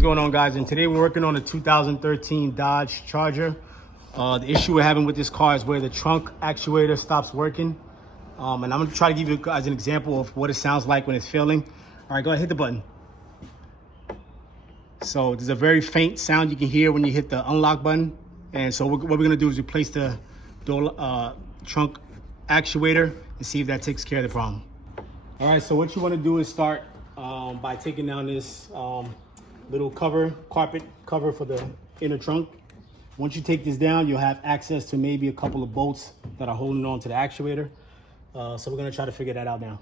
what's going on, guys? And today we're working on a 2013 Dodge Charger. The issue we're having with this car is where the trunk actuator stops working. And I'm gonna try to give you guys an example of what it sounds like when it's failing. All right, go ahead, hit the button. So there's a very faint sound you can hear when you hit the unlock button. And so what we're gonna do is replace the door, trunk actuator and see if that takes care of the problem. All right, so what you wanna do is start by taking down this little carpet cover for the inner trunk. Once you take this down, you'll have access to maybe a couple of bolts that are holding on to the actuator. So we're gonna try to figure that out now.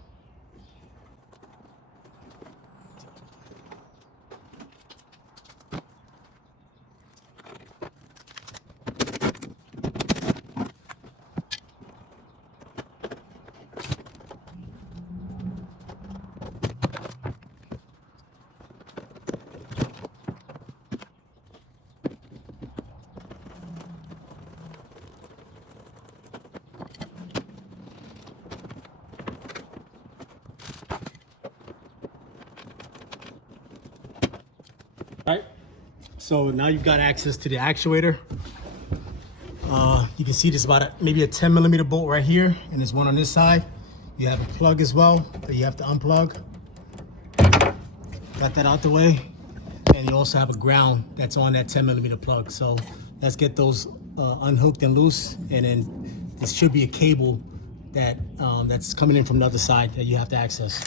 All right, so now you've got access to the actuator. You can see there's about maybe a 10mm bolt right here, and there's one on this side. You have a plug as well that you have to unplug. Got that out the way. And you also have a ground that's on that 10mm plug. So let's get those unhooked and loose. And then this should be a cable that that's coming in from the other side that you have to access.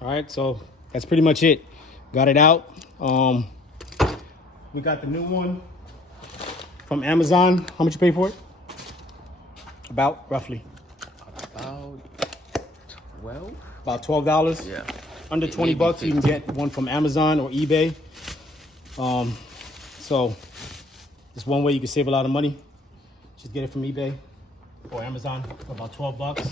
All right, so that's pretty much it. Got it out. We got the new one from Amazon. How much you pay for it? About, roughly? About 12? About $12? Yeah. Under 20 bucks, you can get one from Amazon or eBay. So it's one way you can save a lot of money. Just get it from eBay or Amazon for about 12 bucks.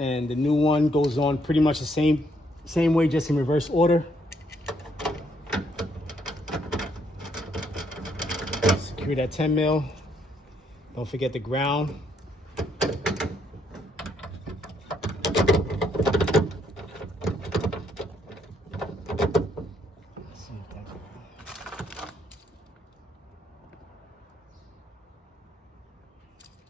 And the new one goes on pretty much the same way, just in reverse order. Secure that 10mm. Don't forget the ground.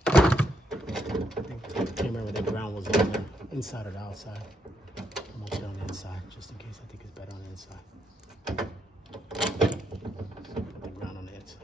I can't remember the ground was on there, inside or the outside. I'm gonna put it on the inside, just in case. I think it's better on the inside. Put the ground on the inside.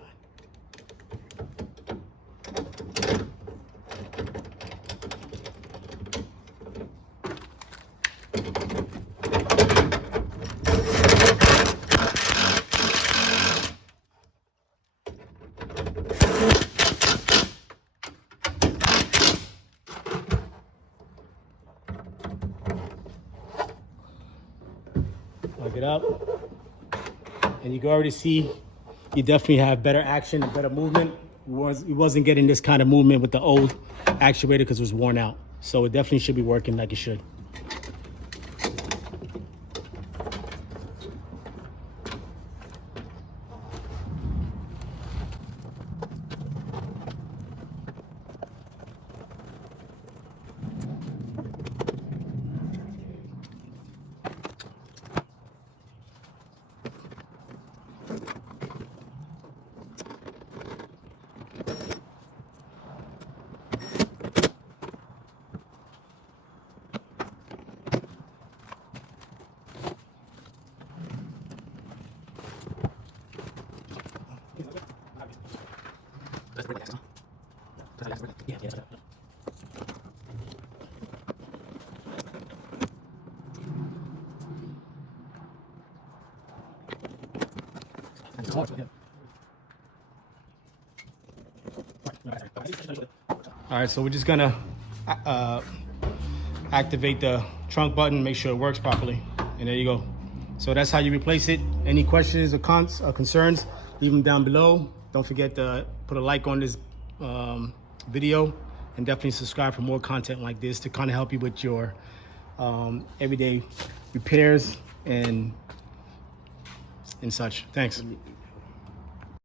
Plug it up, and you can already see you definitely have better action and better movement. You wasn't getting this kind of movement with the old actuator because it was worn out. So it definitely should be working like it should. All right, so we're just gonna activate the trunk button, make sure it works properly, and there you go. So that's how you replace it. Any questions or concerns, leave them down below. Don't forget to put a like on this video, and definitely subscribe for more content like this to kind of help you with your everyday repairs and such. Thanks.